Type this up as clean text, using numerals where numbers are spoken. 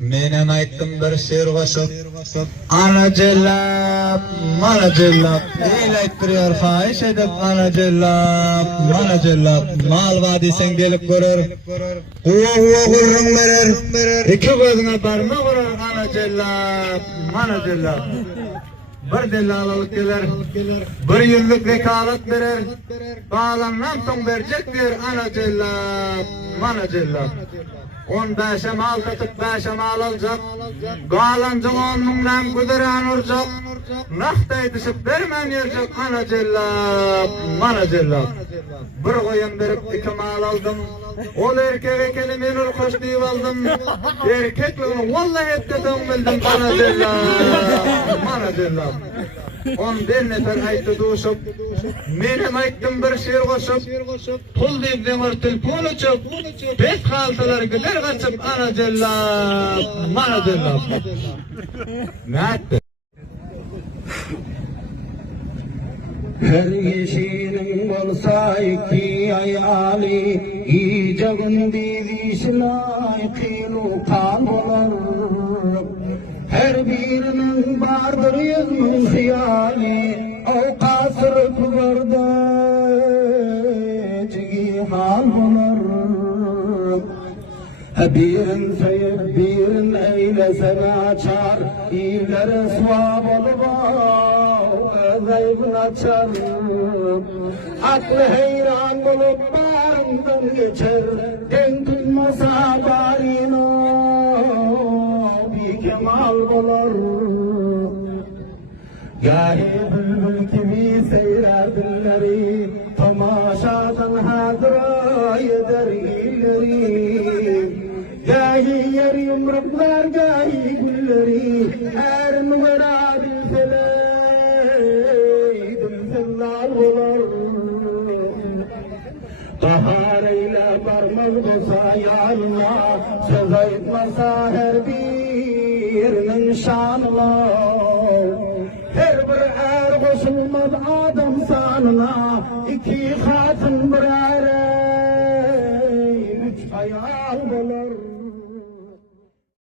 Menen ayttım bir şer goşup. Ana cellap, mana cellap. Eýle aýtdyrýar haýyş edip ana cellap, mana cellap. Mal vadisen gelip görür. Huwa gurrun berer. Iki gözüne barma vurar ana cellap, mana cellap. Bir dellalalyk geler, bir ýyllyk vekalat berer. Bağlandan soň berjekdir ana cellap, mana cellap. 15 mal tutup 5 mal aljak. Galanjy 10 mingdan güdüren urjak. Naqtay düşüp bermen yerjek ana cellap, mana cellap. Bir goýan berip 2 mal aldım. Ol erkek ekeni men ol hoş diýip aldım. Erkekligini wallahi etdim bildim ana cellap, mana cellap. On bir nefer aýtdy duşup, menem aýtdym bir şer goşup, pul diýip demir telefon açyp, bet haltalar gider gaçyp ana cellap, mana cellap. Näetdi? Her yeşilin bolsa iki ayali, icagın didişinay kıylu kan olar. Her birinin bardır yüzün hiyali, o kasırıp vardı cihan olar. Birin sayıp birin eylesen açar, iyilere suab olup gaybın açar. Aklı heyran bulup barından geçer, den tutmasa barino bir kemal bular. Gahi bülbül gibi seyrer dilleri, tamaşadan hadıra eder ileri. Gahi yer yumruklar gahi gülleri, her numara dilseler olur. Bahar eyle barmaz olsa yanına, söz aytmasa her birinin şanına. Her bir er koşulmaz adam sanına, iki hatın bir er